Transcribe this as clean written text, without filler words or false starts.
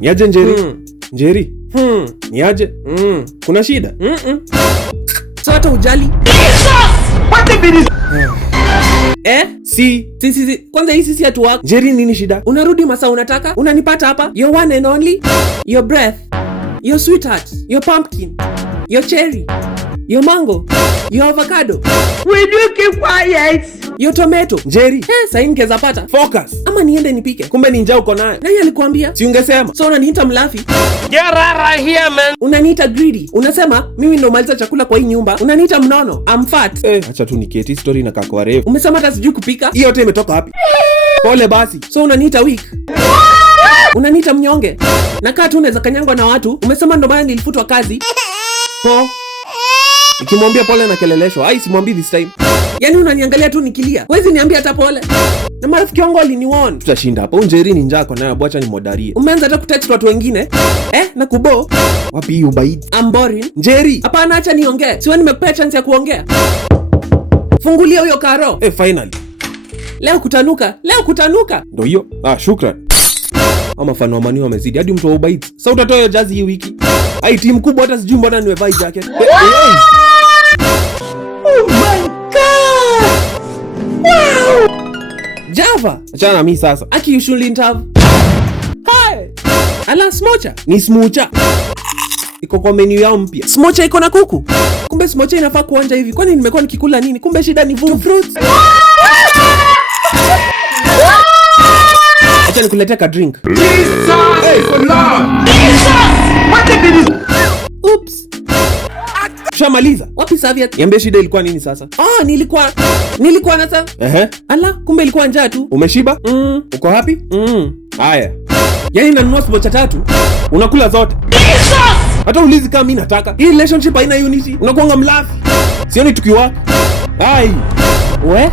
Niaje Njeri? Njeri? Niaje? Kuna shida? So hata ujali. Si. Kwanza hii sisi hatu wako. Njeri, nini shida? Unarudi masaa unataka? Unanipata hapa? Your one and only. Your breath. Your sweetheart. Your pumpkin. Your cherry. Your mango. Your avocado. Will you keep quiet? Your tomato. Njeri. Sasa ingeza pata. Focus. Ama niende nipike. Kumbe ni njaa uko nayo. Nani alikuambia? Si ungesema. So unaniita mlafi? Get right here, man. Unaniita greedy. Unasema mimi ndo maliza chakula kwa hii nyumba. Unaniita mnono. I'm fat. Acha tu niketi, story inakaa kwa refu. Umesema hata sijui kupika? Hiyo yote imetoka wapi? Pole basi. So unaniita weak. Unaniita mnyonge. Nakaa tu unaweza kanyangwa na watu. Umesema ndo maana nilifutwa kazi. Nikimwambia pole na keleleshwa. Simwambii this time. Yaani unaniangalia tu nikilia. Huwezi niambia hata pole. Na marafiki wangu waliniwarn. Tutashinda hapa. Njeri ni njaa kwa nayo, bwacha ni modarie. Umeanza hata kutext watu wengine. Na kubo. Wapi hiyo ubaidi? I'm boring. Njeri. Hapana, acha niongee. Siwe nimekupea chance ya kuongea. Fungulia huyo karo. Finally. Leo kutanuka. Ndio hiyo. Shukran. Ama fano wa mani wamezidi hadi mtu wa ubaidi. Sasa utatoa hiyo jazi hii wiki. Timu kubwa hata sijui mbona nimevaa jacket. Oh my god. Wow. Java. Achana na mimi sasa. Aki you shouldn't have. Hi. Ala smocha. Ni smocha. Iko kwa menu yao mpya. Smocha iko na kuku. Kumbe smocha inafaa kuonja hivi. Kwani nimekuwa nikikula nini? Kumbe shida ni fruits. Acha nikuletea ka drink. Oops. Shamaliza. Wapi serviette? Niambie shida ilikuwa nini sasa? Nilikuwa na sasa. Ala, kumbe ilikuwa njaa tu. Umeshiba? Uko happy? Haya. Yaani nanunua smocha 3, unakula zote. Hata ulizi kama mimi nataka. Hii relationship haina unity. Unakuanga mlafi. Sioni tukiwa. We